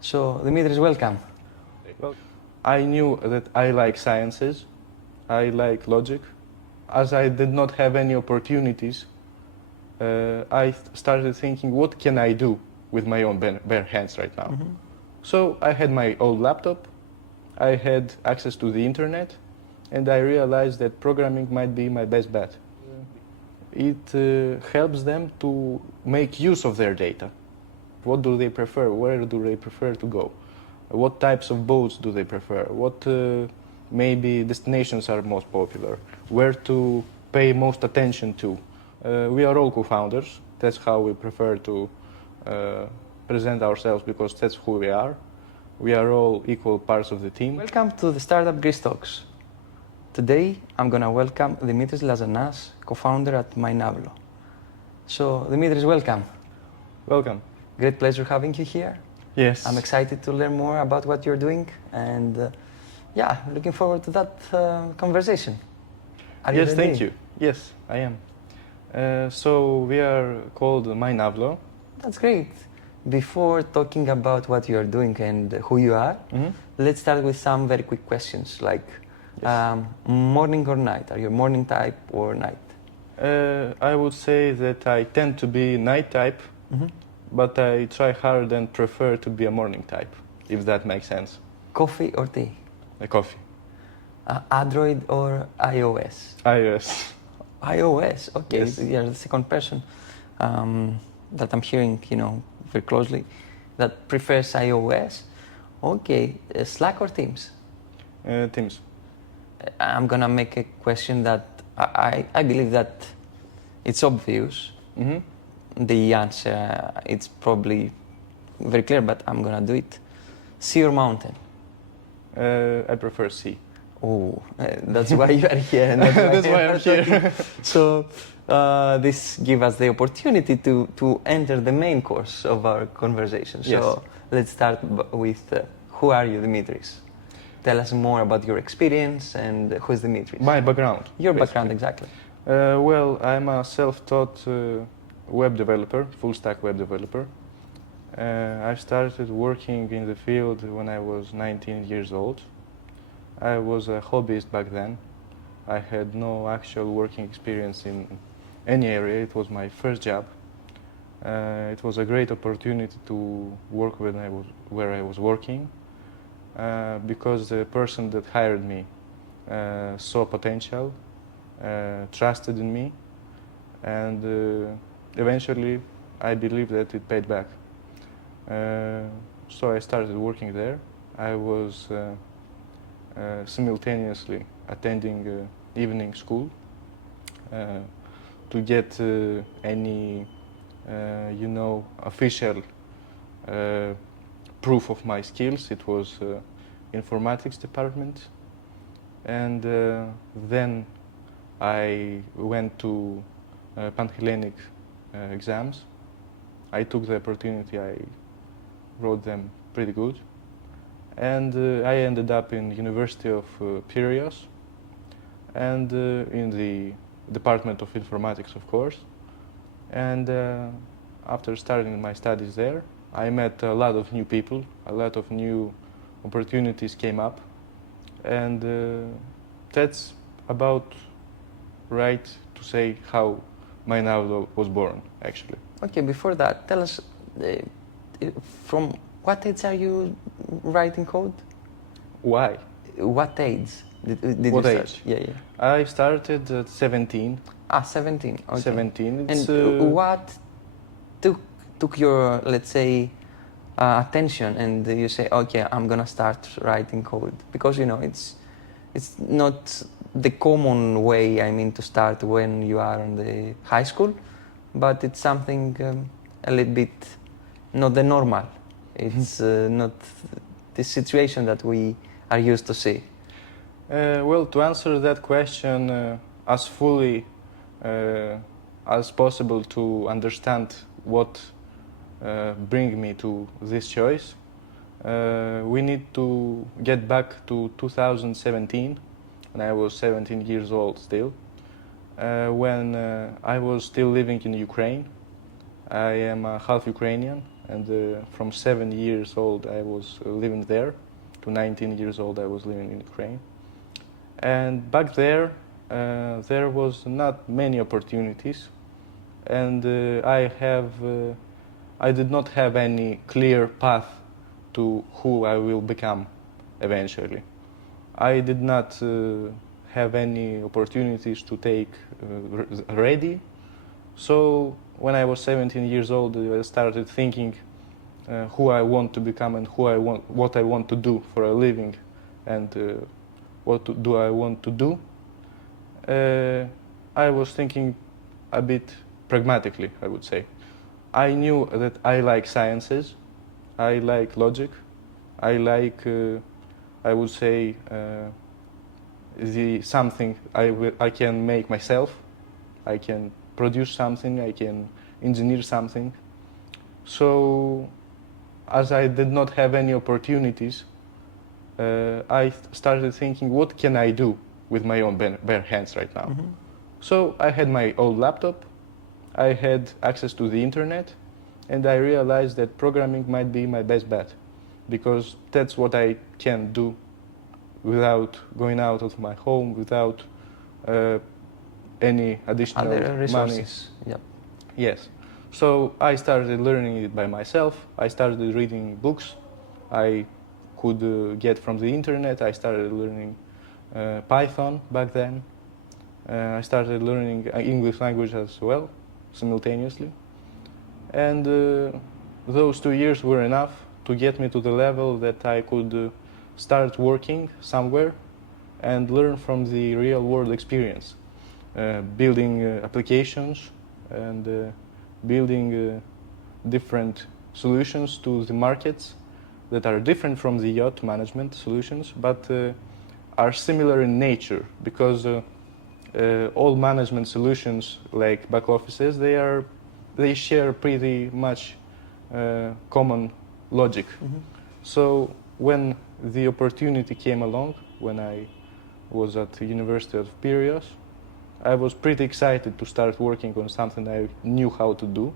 So, Dimitris, welcome. Well, I knew that I like sciences, I like logic. As I did not have any opportunities, I started thinking, what can I do with my own bare hands right now? So I had my old laptop, I had access to the internet, and I realized that programming might be my best bet. It helps them to make use of their data. What do they prefer? Where do they prefer to go? What types of boats do they prefer? What maybe destinations are most popular? Where to pay most attention to? We are all co-founders. That's how we prefer to present ourselves, because that's who we are. We are all equal parts of the team. Welcome to the Startup Greece Talks. Today, I'm going to welcome Dimitris Lazanas, co-founder at MyNavlo. So, Dimitris, welcome. Welcome. Great pleasure having you here. Yes. I'm excited to learn more about what you're doing, and yeah, looking forward to that conversation. Are you Yes, ready? thank you. Yes, I am. So we are called MyNavlo. That's great. Before talking about what you're doing and who you are, let's start with some very quick questions, like morning or night? Are you morning type or night? I would say that I tend to be night type, but I try hard and prefer to be a morning type, if that makes sense. Coffee or tea? A coffee. Android or iOS? iOS. iOS, okay. Yes. You're the second person that I'm hearing, very closely, that prefers iOS. Okay, Slack or Teams? Teams. I'm gonna make a question that I believe that it's obvious. The answer, it's probably very clear, but I'm gonna do it. Sea or mountain? I prefer C. Oh, that's why you are here. And That's why I'm we're talking. here. So this gives us the opportunity to enter the main course of our conversation. So Yes. let's start with who are you, Dimitris? Tell us more about your experience and who is Dimitris? My background. Your basically. background, exactly. Well, I'm a self-taught web developer, full-stack web developer. I started working in the field when I was 19 years old. I was a hobbyist back then. I had no actual working experience in any area. It was my first job. It was a great opportunity to work where I was working, because the person that hired me saw potential, trusted in me, and eventually I believe that it paid back. So I started working there. I was simultaneously attending evening school to get any official proof of my skills. It was informatics department, and then I went to Panhellenic exams. I took the opportunity, I wrote them pretty good, and I ended up in University of Piraeus, and in the Department of Informatics, of course. And after starting my studies there, I met a lot of new people, a lot of new opportunities came up, and that's about right to say how MyNavlo was born, actually. Okay, before that, tell us from what age are you writing code? Why? What age did What you start? age? Yeah. I started at 17. 17. Okay. 17. And It's, what took your, let's say, attention, and you say, okay, I'm gonna start writing code? Because it's not the common way, to start when you are in the high school, but it's something a little bit not the normal. It's not the situation that we are used to see. well, to answer that question as fully as possible, to understand what bring me to this choice, we need to get back to 2017, when I was 17 years old still, when I was still living in Ukraine. I am half Ukrainian. and from 7 years old I was living there to 19 years old I was living in Ukraine. And back there, there was not many opportunities, and I did not have any clear path to who I will become eventually. I did not have any opportunities to take ready. So when I was 17 years old, I started thinking who I want to become and what I want to do for a living, and do I want to do. I was thinking a bit pragmatically, I would say. I knew that I like sciences, I like logic, I like, I would say, something I can make myself. I can produce something, I can engineer something. So, as I did not have any opportunities, I started thinking, what can I do with my own bare hands right now? Mm-hmm. So I had my old laptop, I had access to the internet, and I realized that programming might be my best bet, because that's what I can do without going out of my home, without any additional Other money. resources. Yep. Yes. So I started learning it by myself. I started reading books I could get from the internet. I started learning Python back then. I started learning English language as well, simultaneously. And those 2 years were enough to get me to the level that I could start working somewhere and learn from the real world experience, building applications and building different solutions to the markets that are different from the yacht management solutions, but are similar in nature, because all management solutions like back offices, they share pretty much common logic. Mm-hmm. So when the opportunity came along, when I was at the University of Piraeus, I was pretty excited to start working on something I knew how to do,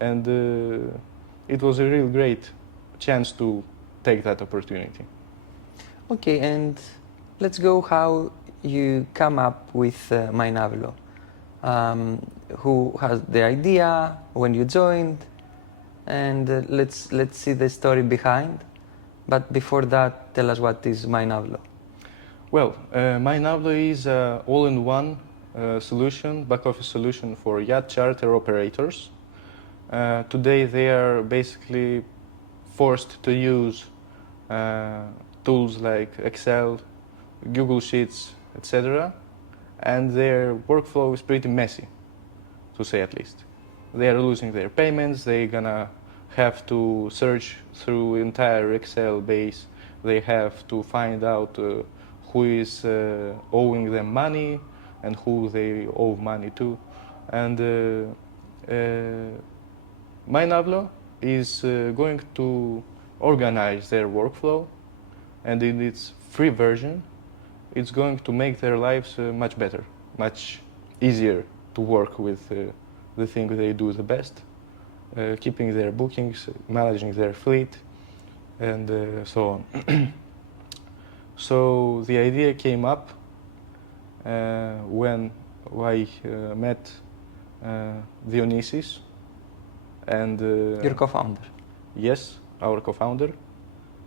and it was a real great chance to take that opportunity. Okay, and let's go how you come up with MyNavlo. Who has the idea, when you joined, and let's see the story behind. But before that, tell us what is MyNavlo. Well, MyNavlo is an all-in-one solution, back-office solution for yacht charter operators. Today they are basically forced to use tools like Excel, Google Sheets, etc. And their workflow is pretty messy, to say at least. They are losing their payments, they're gonna have to search through entire Excel base, they have to find out who is owing them money and who they owe money to. And MyNavlo is going to organize their workflow, and in its free version, it's going to make their lives much better, much easier to work with the thing they do the best, keeping their bookings, managing their fleet, and so on. So the idea came up when I met Dionysis and Your co-founder. yes, our co-founder.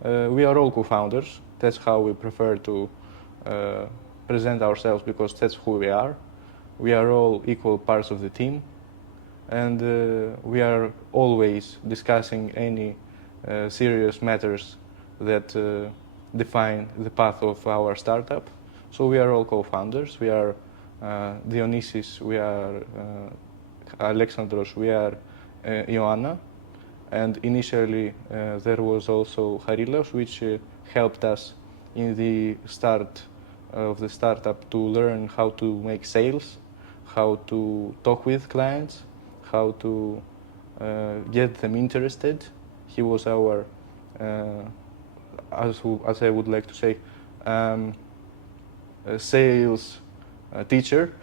We are all co-founders. That's how we prefer to present ourselves, because that's who we are. We are all equal parts of the team, and we are always discussing any serious matters that define the path of our startup. So we are all co-founders. We are Dionysis, we are Alexandros, we are Ioanna, and initially there was also Harilos, which helped us in the start of the startup to learn how to make sales, how to talk with clients, how to get them interested. He was our, as I would like to say, sales teacher.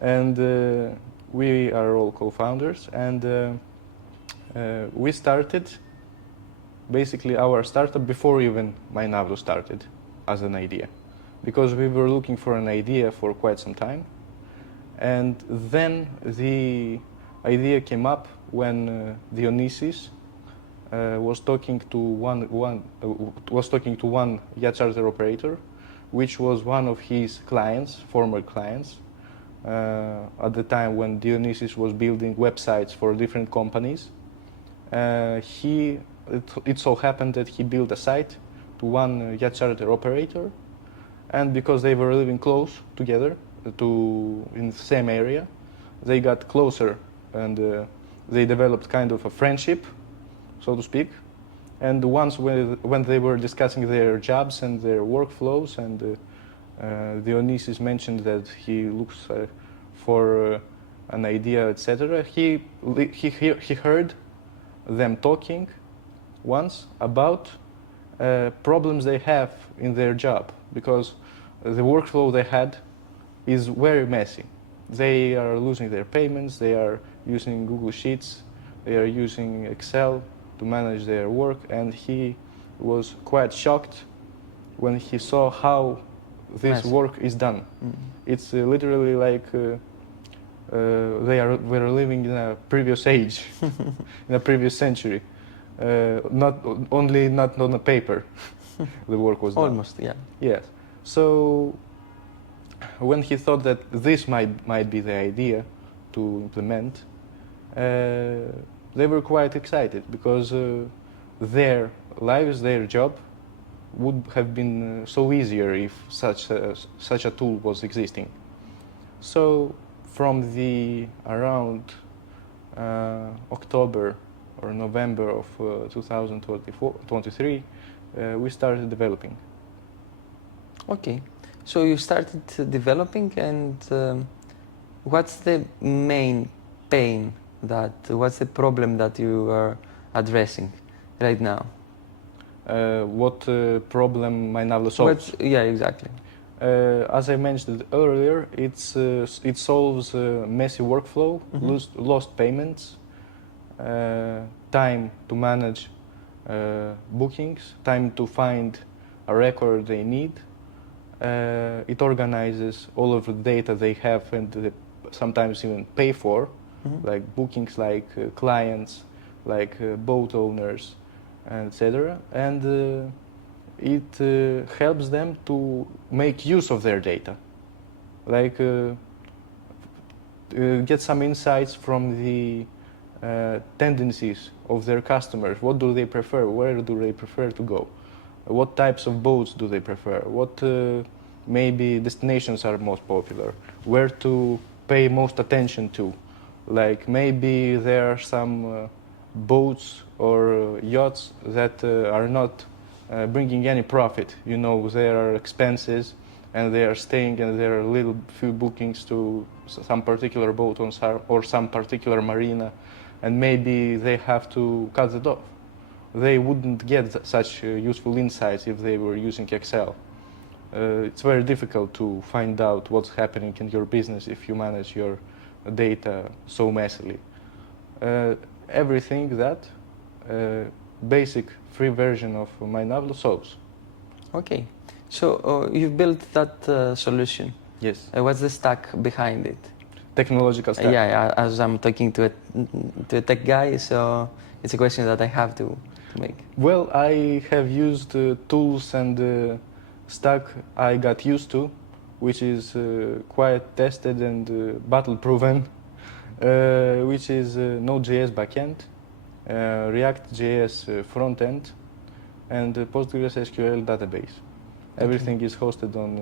And we are all co-founders, and We started basically our startup before even MyNavlo started as an idea, because we were looking for an idea for quite some time, and then the idea came up when Dionysis was talking to one yacht charter operator, which was one of his clients, former clients, at the time when Dionysis was building websites for different companies. It so happened that he built a site to one yacht charter operator, and because they were living close together, in the same area, they got closer, and they developed kind of a friendship, so to speak. And once when they were discussing their jobs and their workflows, and Dionysus mentioned that he looks for an idea, etc., he heard them talking once about problems they have in their job, because the workflow they had is very messy. They are losing their payments, they are using Google Sheets, they are using Excel to manage their work, and he was quite shocked when he saw how this work is done. It's literally like we're living in a previous age, in a previous century. Not on a paper, the work was done. Almost, yeah. Yes. So when he thought that this might be the idea to implement, they were quite excited, because their lives, their job, would have been so easier if such a tool was existing. So from the around October or November of 2023, we started developing. Okay, so you started developing, and what's the main pain what's the problem that you are addressing right now? What problem MyNavlo solves? Yeah, exactly. As I mentioned earlier, it solves messy workflow, lost payments, time to manage bookings, time to find a record they need. It organizes all of the data they have and sometimes even pay for, like bookings, like clients, like boat owners, etc. And it helps them to make use of their data, like get some insights from the tendencies of their customers. What do they prefer? Where do they prefer to go? What types of boats do they prefer? What maybe destinations are most popular? Where to pay most attention to? Like maybe there are some boats or yachts that are not bringing any profit. You know, there are expenses, and they are staying, and there are little few bookings to some particular boat or some particular marina, and maybe they have to cut it off. They wouldn't get such useful insights if they were using Excel. It's very difficult to find out what's happening in your business if you manage your data so messily. Everything that basic free version of MyNavlo solves. Okay, so you've built that solution. Yes. What's the stack behind it? Technological stack. Yeah, as I'm talking to a tech guy, so it's a question that I have to make. Well, I have used tools and stack I got used to, which is quite tested and battle-proven, which is NodeJS backend, ReactJS front-end, and PostgreSQL database. Okay. Everything is hosted on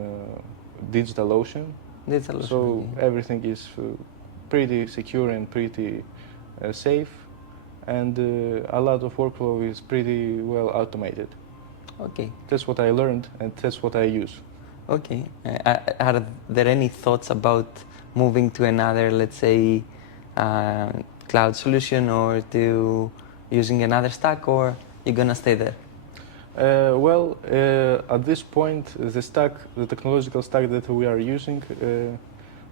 DigitalOcean, so everything is pretty secure and pretty safe, and a lot of workflow is pretty well automated. Okay. That's what I learned, and that's what I use. Okay. Are there any thoughts about moving to another, let's say, cloud solution, or to using another stack, or you're gonna stay there? Well, at this point, the technological stack that we are using,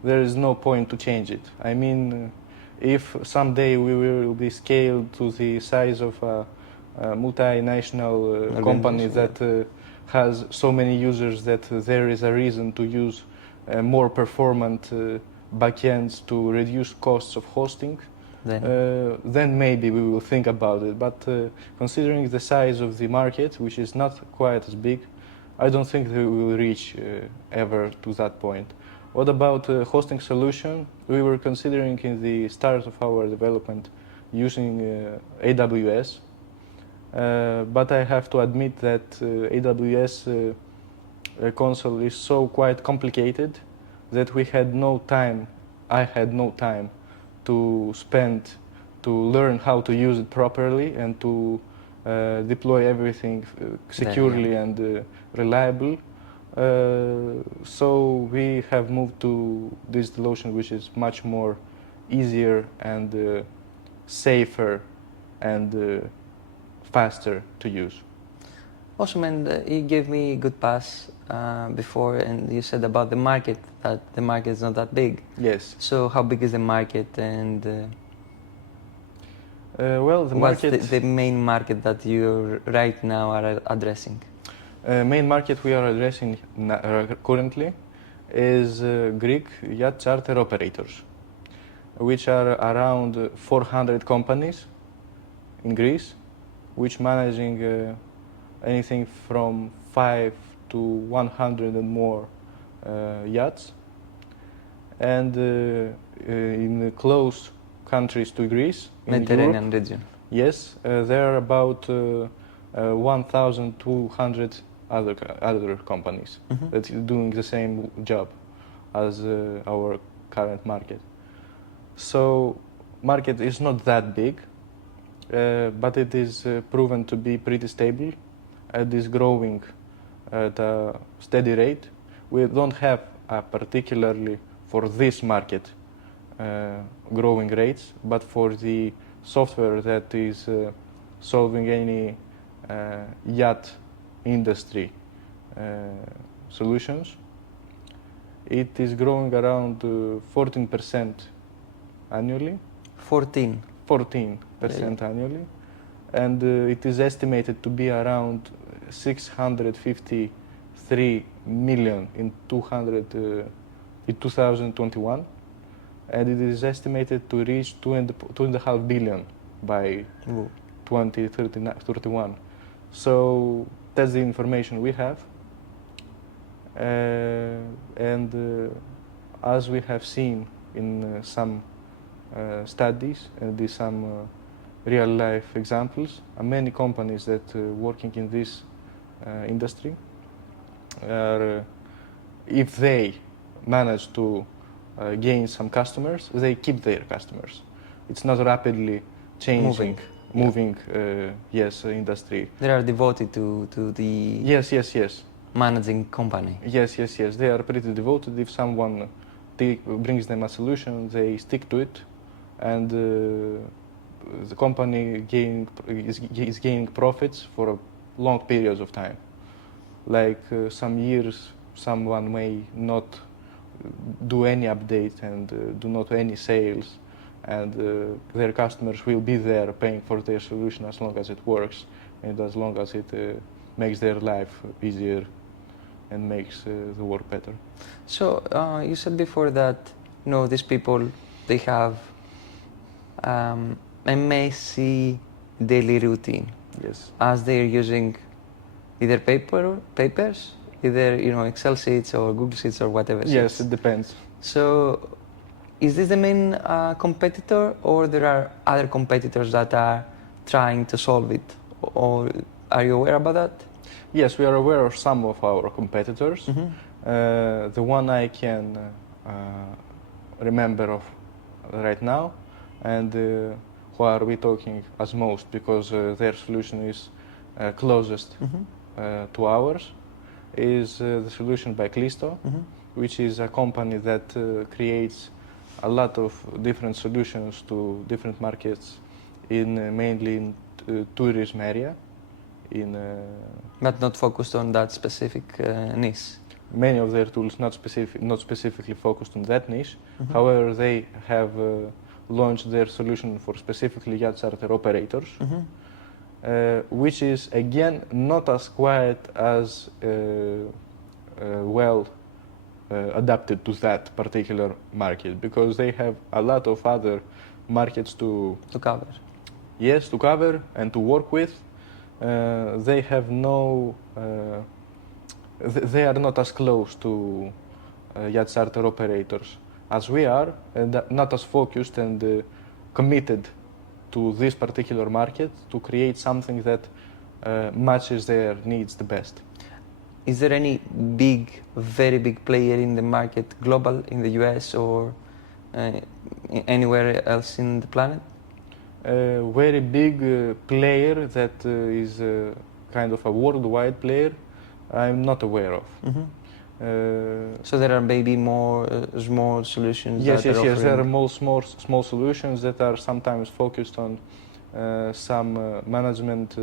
there is no point to change it. I mean, If someday we will be scaled to the size of a multinational company that has so many users that there is a reason to use more performant backends to reduce costs of hosting, then maybe we will think about it. But considering the size of the market, which is not quite as big, I don't think that we will reach ever to that point. What about hosting solution? We were considering in the start of our development using AWS, but I have to admit that AWS console is so quite complicated that we had no time, I had no time to spend to learn how to use it properly and to deploy everything securely and reliable. So we have moved to DigitalOcean, which is much more easier and safer and faster to use. Awesome, and you gave me a good pass before, and you said about the market, that the market is not that big. Yes. So how big is the market, and well, the what's market... the main market that you right now are addressing? Main market we are addressing currently is Greek yacht charter operators, which are around 400 companies in Greece, which managing anything from 5 to 100 and more yachts. And in close countries to Greece, in Mediterranean Europe, region. yes, there are about 1,200 other companies that are doing the same job as our current market. So market is not that big, but it is proven to be pretty stable. It is growing at a steady rate. We don't have particularly for this market growing rates, but for the software that is solving any yacht industry solutions, it is growing around 14% annually. 14% annually, and it is estimated to be around 653 million in 2021, and it is estimated to reach 2.5 billion by 2031. So that's the information we have, and as we have seen in some studies and some real-life examples, many companies that working in this industry are, if they manage to gain some customers, they keep their customers. It's not rapidly changing, moving industry. They are devoted to the managing company. Yes. They are pretty devoted. If someone brings them a solution, they stick to it, and the company is gaining profits for long periods of time. Like some years, someone may not do any update and do not any sales, and their customers will be there paying for their solution as long as it works and as long as it makes their life easier and makes the work better. So you said before that these people, they have a messy daily routine. Yes. As they're using either papers, either Excel sheets or Google Sheets or whatever. Yes, it depends. So is this the main competitor, or there are other competitors that are trying to solve it? Or are you aware about that? Yes, we are aware of some of our competitors. The one I can remember of right now, and who are we talking as most, because their solution is closest to ours, is the solution by Clisto, which is a company that creates a lot of different solutions to different markets, mainly in tourism area. But not focused on that specific niche. Many of their tools not specifically focused on that niche. However, they have launched their solution for specifically yacht charter operators, which is again not as quiet as well adapted to that particular market, because they have a lot of other markets to cover. Yes, to cover and to work with. They have no, they are not as close to yacht charter operators as we are, and not as focused and committed to this particular market to create something that matches their needs the best. Is there any big, very big player in the market, global, in the US or anywhere else in the planet? A very big player that is kind of a worldwide player, I'm not aware of. So there are maybe more small solutions. Yes, that yes, are yes. There are offering- more small solutions that are sometimes focused on some management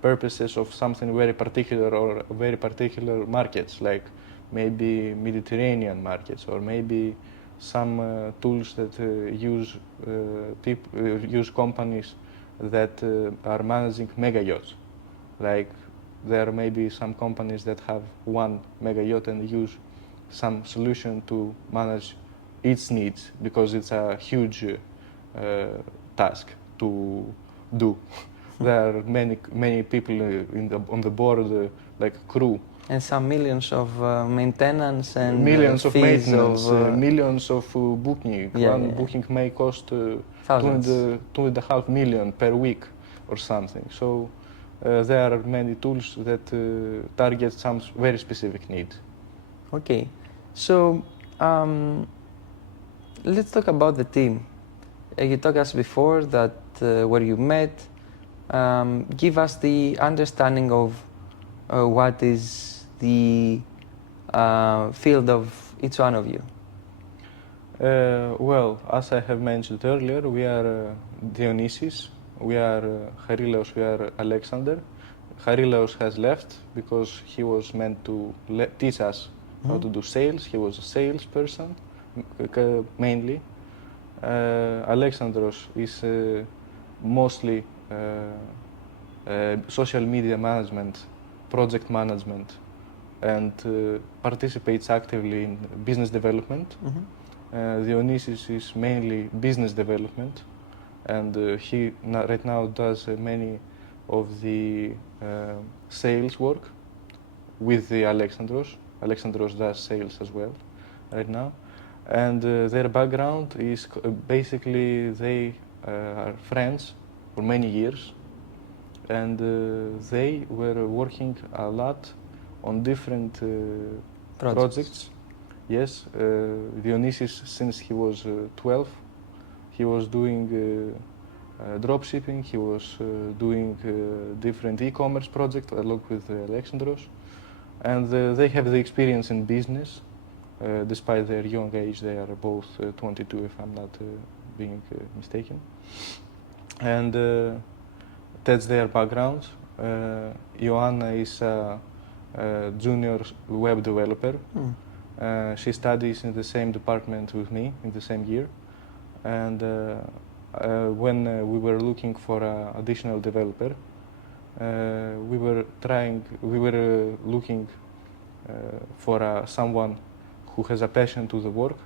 purposes of something very particular or very particular markets, like maybe Mediterranean markets, or maybe some tools that use companies that are managing mega yachts. Like there may be some companies that have one mega yacht and use some solution to manage its needs, because it's a huge task to do. There are many people on the board, like crew. And some millions of maintenance and Millions of fees maintenance, of, millions of booking. Yeah, One yeah, yeah. booking may cost Thousands. 2.5 million per week or something. So there are many tools that target some very specific needs. Okay, so let's talk about the team. You talked us before that where you met. Give us the understanding of what is the field of each one of you. Well, as I have mentioned earlier, we are Dionysis, we are Charilaos, we are Alexander. Charilaos has left because he was meant to teach us how to do sales. He was a salesperson, mainly. Alexandros is mostly social media management, project management, and participates actively in business development. Dionysis is mainly business development, and he right now does many of the sales work with the Alexandros. Alexandros does sales as well right now. And their background is basically they are friends for many years, and they were working a lot on different projects. Yes, Dionysis, since he was 12, he was doing dropshipping, he was doing different e-commerce projects along with Alexandros, and they have the experience in business. Despite their young age, they are both 22, if I'm not being mistaken. And that's their background. Ioanna is a junior web developer. She studies in the same department with me in the same year. And when we were looking for an additional developer, we were looking for someone who has a passion to the work,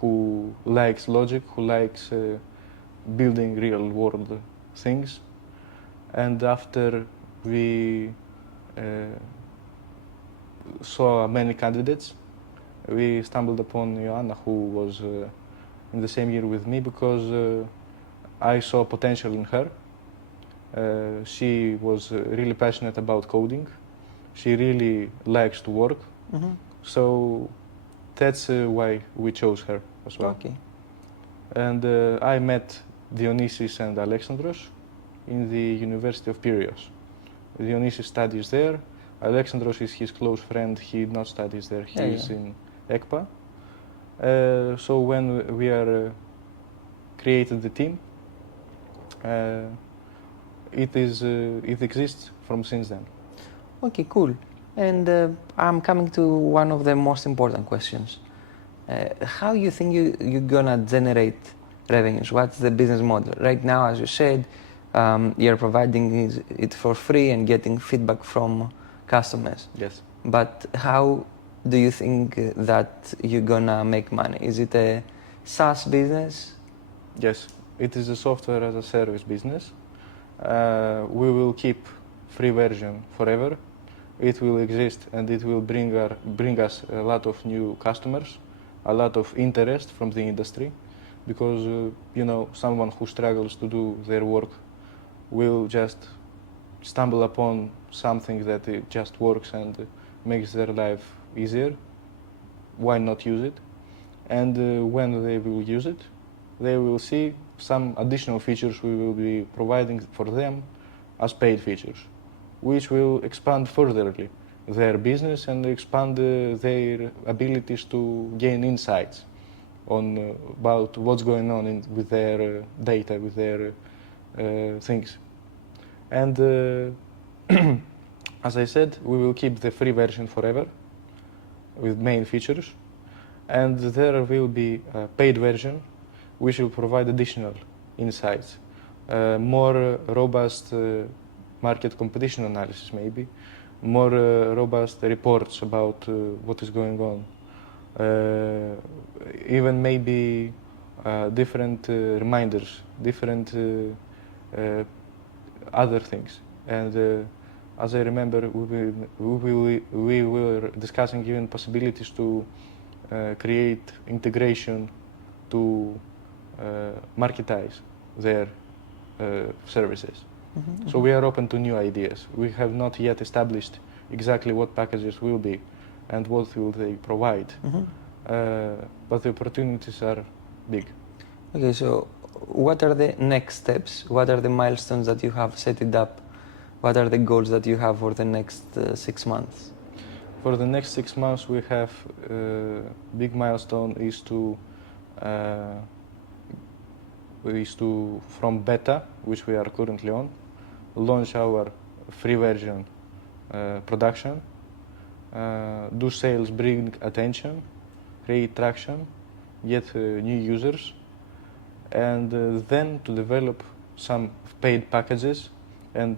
who likes logic, who likes building real world things. And after we saw many candidates, we stumbled upon Ioanna, who was in the same year with me, because I saw potential in her. She was really passionate about coding. She really likes to work. So that's why we chose her as well. Okay. And I met Dionysis and Alexandros in the University of Piraeus. Dionysis studies there. Alexandros is his close friend. He not studies there. He is in ECPA. So when we are created the team, it exists from since then. Okay, cool. And I'm coming to one of the most important questions. How you think you're gonna generate revenues? What's the business model? Right now, as you said, you're providing it for free and getting feedback from customers. Yes. But how do you think that you're gonna make money? Is it a SaaS business? Yes, it is a software as a service business. We will keep free version forever. It will exist and it will bring us a lot of new customers, a lot of interest from the industry, because someone who struggles to do their work will just stumble upon something that it just works and makes their life easier. Why not use it? And when they will use it, they will see some additional features we will be providing for them as paid features, which will expand furtherly their business and expand their abilities to gain insights on about what's going on with their data, with their things. And as I said, we will keep the free version forever with main features, and there will be a paid version which will provide additional insights, more robust market competition analysis maybe, more robust reports about what is going on, even maybe different reminders, different other things. And as I remember, we were discussing even possibilities to create integration to marketize their services. Mm-hmm. So we are open to new ideas. We have not yet established exactly what packages will be and what will they provide, but the opportunities are big. Okay, so what are the next steps? What are the milestones that you have set it up? What are the goals that you have for the next 6 months? For the next 6 months, we have big milestone is to from beta, which we are currently on, launch our free version production, do sales, bring attention, create traction, get new users, and then to develop some paid packages and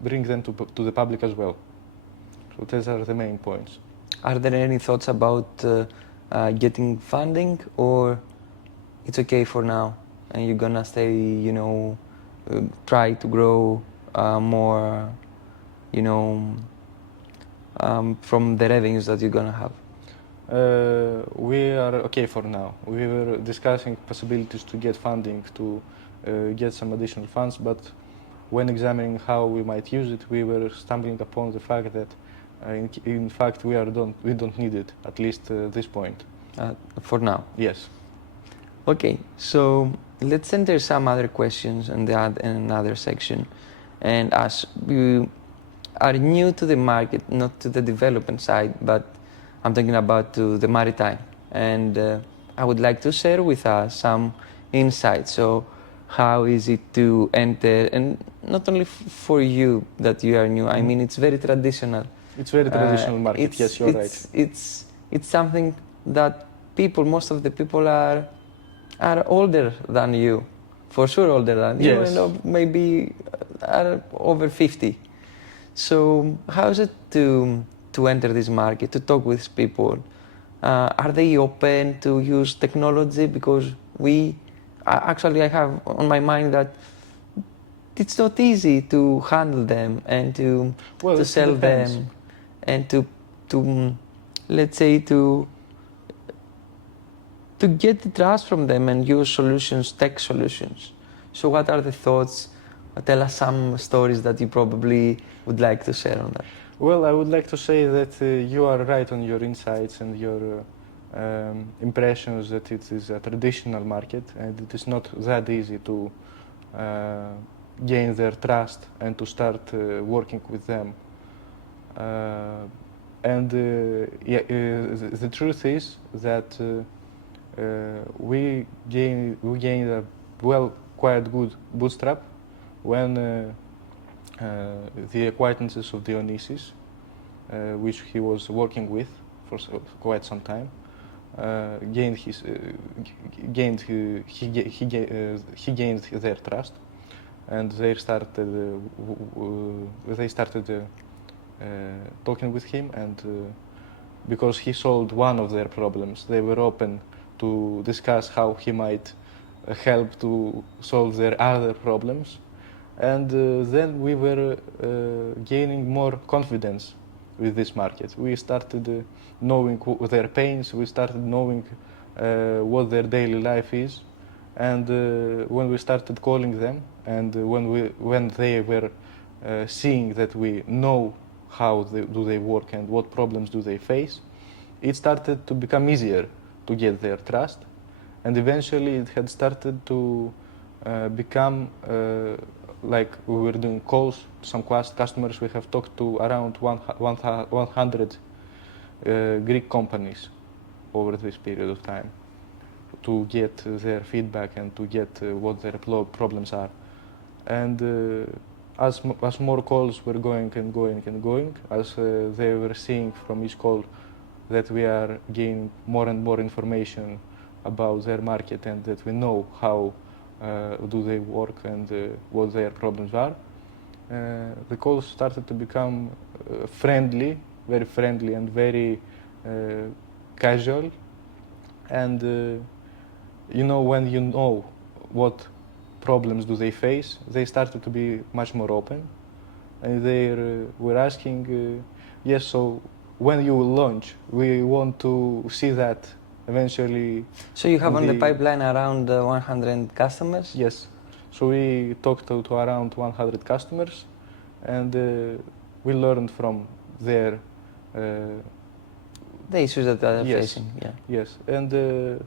bring them to the public as well. So those are the main points. Are there any thoughts about getting funding, or it's okay for now and you're gonna stay, try to grow more, from the revenues that you're gonna have? We are okay for now. We were discussing possibilities to get funding to get some additional funds, but when examining how we might use it, we were stumbling upon the fact that in fact we don't need it, at least this point. For now? Yes. Okay, so let's enter some other questions in another section. And as you are new to the market, not to the development side, but I'm talking about to the Maritime, and I would like to share with us some insights. So how is it to enter, and not only for you that you are new, I mean it's very traditional. It's very traditional market, yes, you're right. It's something that most of the people are older than you, for sure older than you, Yes. and maybe are over 50. So how is it to enter this market, to talk with people? Are they open to use technology? Because I have on my mind that it's not easy to handle them and to sell them and to let's say to get the trust from them and use solutions, tech solutions. So what are the thoughts? Tell us some stories that you probably would like to share on that. Well, I would like to say that you are right on your insights and your impressions that it is a traditional market and it is not that easy to gain their trust and to start working with them. The truth is that we gained a quite good bootstrap when the acquaintances of Dionysis, which he was working with for quite some time, gained his gained he gained their trust, and they started talking with him, and because he solved one of their problems, they were open to discuss how he might help to solve their other problems. And then we were gaining more confidence with this market. We started knowing their pains, we started knowing what their daily life is. And when we started calling them, and when they were seeing that we know how do they work and what problems do they face, it started to become easier to get their trust. And eventually it had started to become like we were doing calls to some customers. We have talked to around 100 Greek companies over this period of time to get their feedback and to get what their problems are. And as more calls were going and going and going, as they were seeing from each call that we are gaining more and more information about their market and that we know how do they work and what their problems are, the calls started to become friendly, very friendly and very casual. And you know, when you know what problems do they face, they started to be much more open, and they were asking, yes, so when you will launch, we want to see that eventually. So you have on the pipeline around 100 customers? Yes. So we talked to around 100 customers, and we learned from their the issues that they are yes, facing. Yeah. Yes, and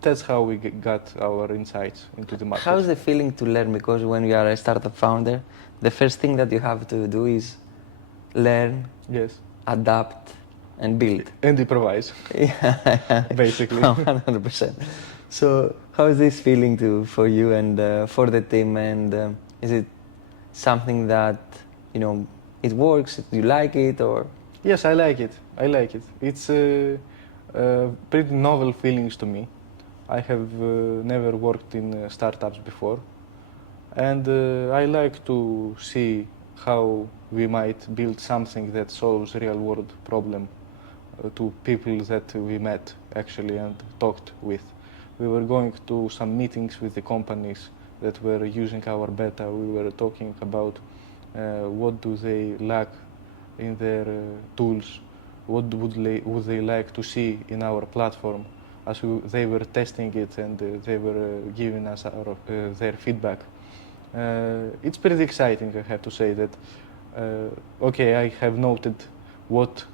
that's how we got our insights into the market. How's the feeling to learn? Because when you are a startup founder, the first thing that you have to do is learn, yes, adapt, and build. And improvise. Yeah, basically. 100%. So how is this feeling for you and for the team? And is it something that, you know, it works? Do you like it, or? Yes, I like it. I like it. It's pretty novel feelings to me. I have never worked in startups before, and I like to see how we might build something that solves real-world problem to people that we met actually and talked with. We were going to some meetings with the companies that were using our beta. We were talking about what do they lack in their tools, what would they like to see in our platform, as they were testing it and they were giving us their feedback. It's pretty exciting, I have to say that. Okay, I have noted what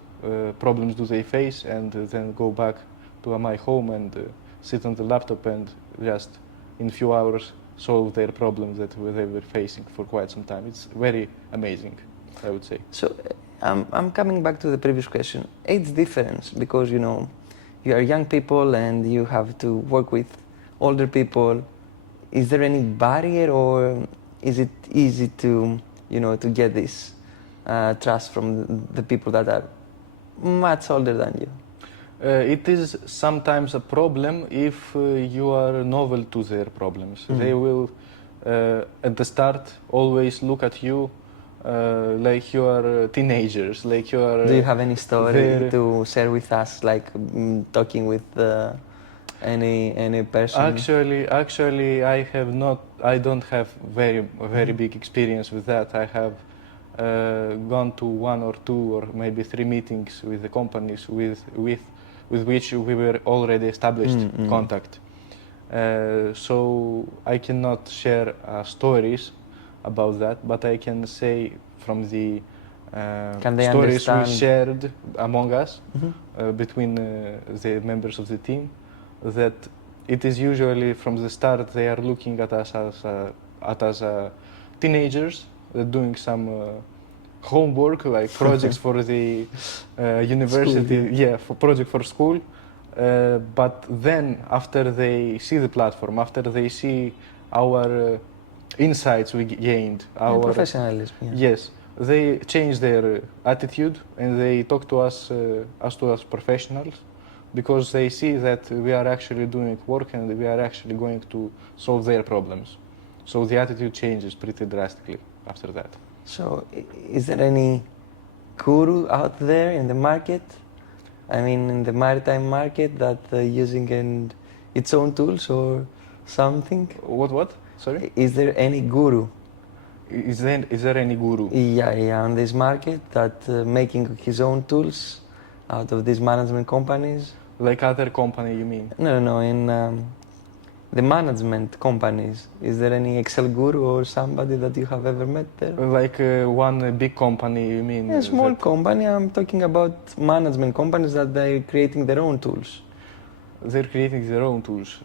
problems do they face, and then go back to my home and sit on the laptop and just in few hours solve their problems that they were facing for quite some time. It's very amazing, I would say. So I'm coming back to the previous question. Age difference, because you know you are young people and you have to work with older people. Is there any barrier, or is it easy to, you know, to get this trust from the people that are much older than you? It is sometimes a problem if you are novel to their problems. Mm-hmm. They will, at the start, always look at you like you are teenagers, like you are. Do you have any story to share with us, like talking with any person? Actually, I have not. I don't have very big experience with that. I have gone to 1 or 2 or maybe 3 meetings with the companies with which we were already established contact. So I cannot share stories about that, but I can say from the stories we shared among us between the members of the team, that it is usually from the start they are looking at us as teenagers doing some homework, like projects for the university, school, for project for school. But then after they see the platform, after they see our insights we gained, our professionalism, yes, they change their attitude and they talk to us as professionals. because they see that we are actually doing work and we are actually going to solve their problems. So the attitude changes pretty drastically after that. So, is there any guru out there in the market? I mean, in the maritime market that using its own tools or something? What? Sorry? Is there any guru? Is there any guru? Yeah, on this market that making his own tools out of these management companies? Like other company, you mean? No, in the management companies. Is there any Excel guru or somebody that you have ever met there? Like one big company, you mean? A small company. I'm talking about management companies that they're creating their own tools. They're creating their own tools.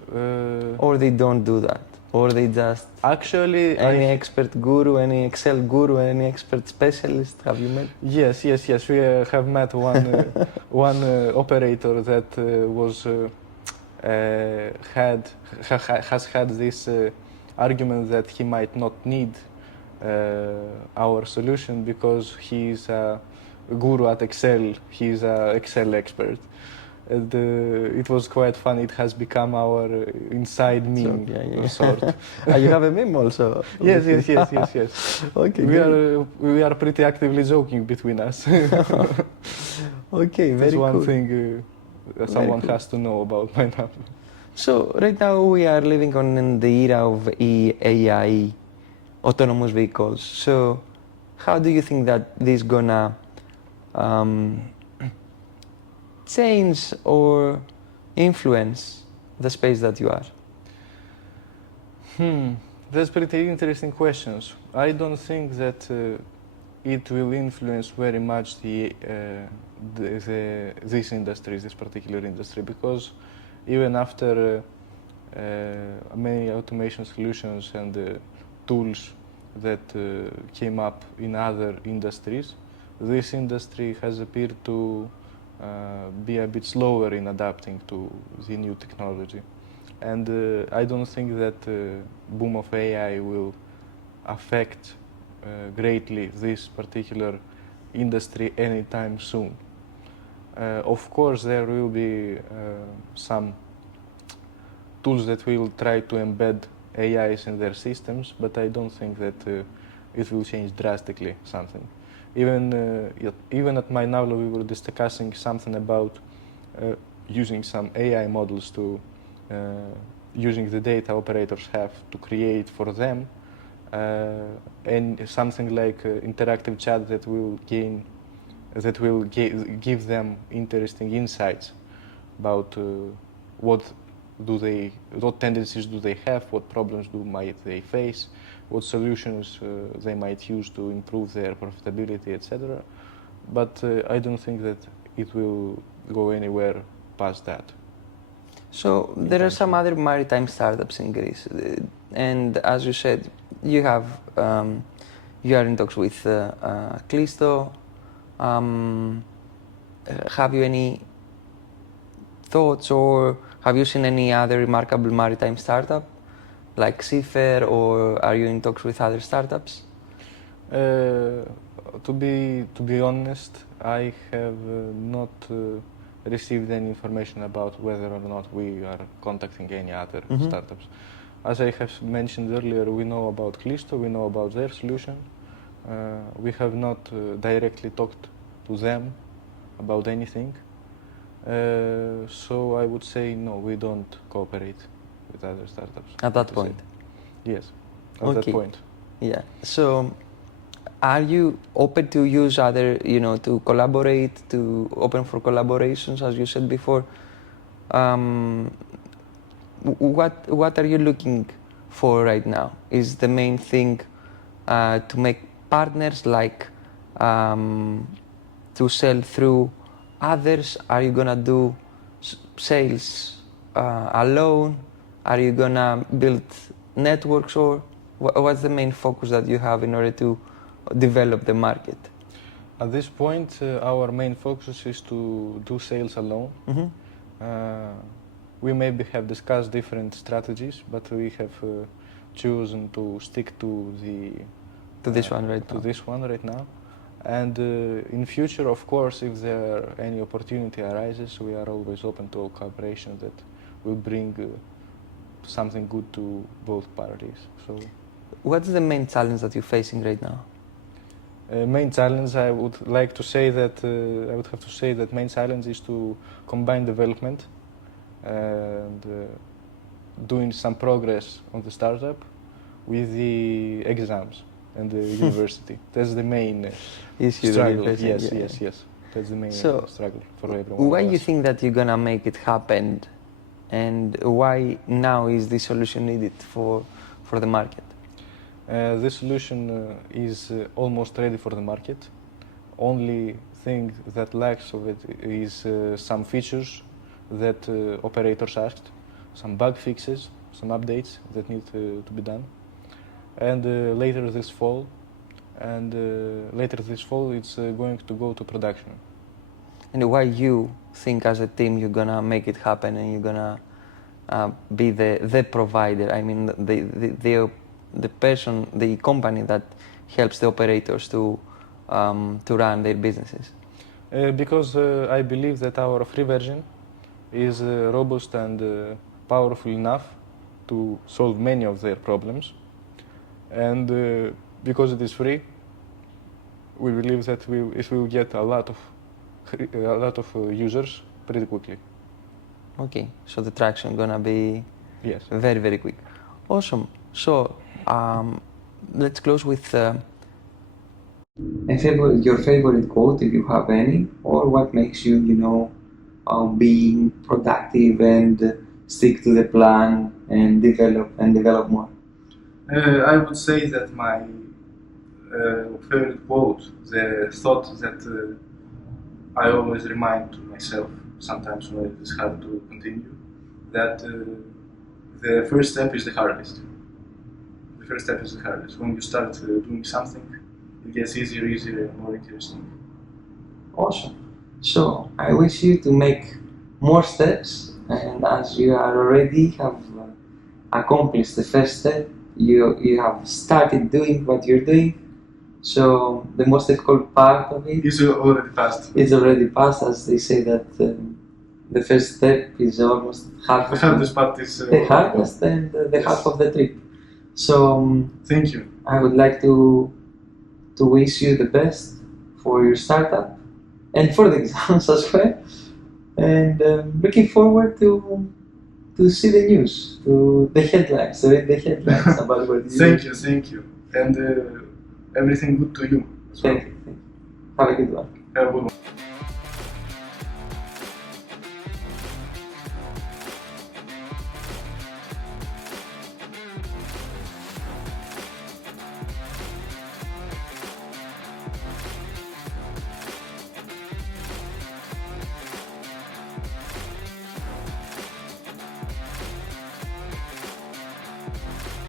Or they don't do that. Or they just... Actually, any expert guru, any Excel guru, any expert specialist, have you met? Yes. We have met one operator that has had this argument that he might not need our solution because he's a guru at Excel. He's an Excel expert. And it was quite fun. It has become our inside meme of sort. You have a meme also? Yes. Okay, we are pretty actively joking between us. Okay, very That's one cool. thing someone has to know about MyNavlo. So right now we are living in the era of AI, autonomous vehicles. So how do you think that this is gonna change or influence the space that you are? That's pretty interesting questions. I don't think that it will influence very much this industry, this particular industry, because even after many automation solutions and tools that came up in other industries, this industry has appeared to be a bit slower in adapting to the new technology. And I don't think that boom of AI will affect greatly this particular industry anytime soon. Of course, there will be some tools that will try to embed AIs in their systems, but I don't think that it will change drastically something. Even at MyNavlo, we were discussing something about using some AI models to using the data operators have to create for them, and something like interactive chat that will give them interesting insights about what tendencies do they have, what problems might they face, what solutions they might use to improve their profitability, etc. But I don't think that it will go anywhere past that. So there are some other maritime startups in Greece, and as you said, you are in talks with Klisto. Have you any thoughts, or have you seen any other remarkable maritime startup like Cipher, or are you in talks with other startups? To be honest, I have not received any information about whether or not we are contacting any other startups. As I have mentioned earlier, we know about Klisto, we know about their solution. We have not directly talked to them about anything. So I would say no, we don't cooperate with other startups. At that point? Yes, at that point. Yeah. So are you open to use other, to collaborate, to open for collaborations, as you said before? What are you looking for right now? Is the main thing to make partners, like to sell through others? Are you gonna do sales alone? Are you gonna build networks, or what's the main focus that you have in order to develop the market? At this point, our main focus is to do sales alone. We maybe have discussed different strategies, but we have chosen to stick to this one right now. And in future, of course, if there any opportunity arises, we are always open to a cooperation that will bring something good to both parties. So, what's the main challenge that you're facing right now? Main challenge, I would like to say that I would have to say that main challenge is to combine development and doing some progress on the startup with the exams and the university. That's the main struggle. Yes. That's the main struggle for everyone. Why you think that you're gonna make it happen, and why now is the solution needed for the market? The solution is almost ready for the market. Only thing that lacks of it is some features that operators asked, some bug fixes, some updates that need to be done. And later this fall, it's going to go to production. And why you think as a team you're gonna make it happen and you're gonna be the provider? I mean, the person, the company that helps the operators to run their businesses? Because I believe that our free version is robust and powerful enough to solve many of their problems. And because it is free, we believe that it will get a lot of users pretty quickly. Okay, so the traction gonna be very, very quick. Awesome. So let's close with your favorite quote, if you have any, or what makes you, being productive and stick to the plan and develop more. I would say that my favorite quote, the thought that I always remind to myself sometimes when it is hard to continue, that the first step is the hardest. The first step is the hardest. When you start doing something, it gets easier, and more interesting. Awesome. So I wish you to make more steps, and as you are already have accomplished the first step, you have started doing what you're doing. So the most difficult part of it is already passed. It's already passed, as they say that the first step is almost half. The hardest part is the hardest and the half of the trip. So thank you. I would like to wish you the best for your startup and for the exams as well. And looking forward to see the news, to the headlines, to read the headlines about what you Thank you. And everything good to you. Thank you. Have a good one. Have a good one.